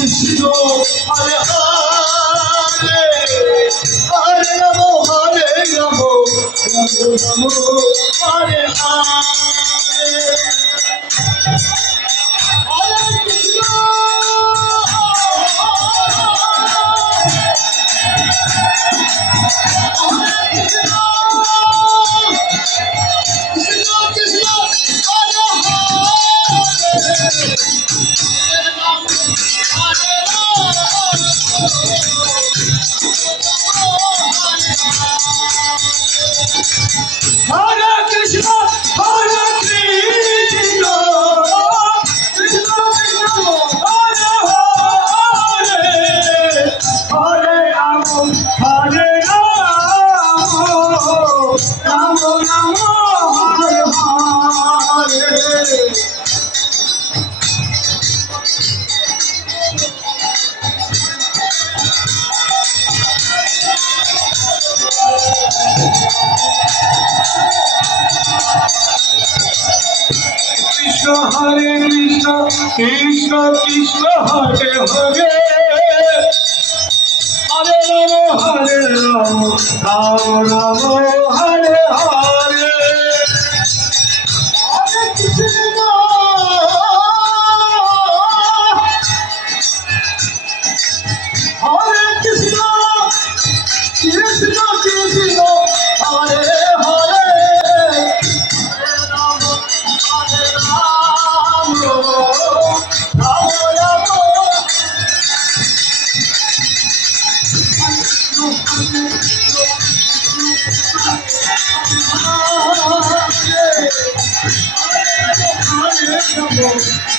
Krishna Hare Hare Hare Ram Hare Ram Ram Ram Hare Hare Hare Krishna Krishna Krishna Hare Hare Krishna Hare Krishna Krishna Krishna Hare Hare Hare Ram Hare Ram Ram Ram Hare Hare Krishna Hare Krishna Krishna Krishna Hare Hare Hare Ram Ram Ram Hare Hare Hare Krishna Hare Krishna Krishna Krishna Hare Hare Ram Ram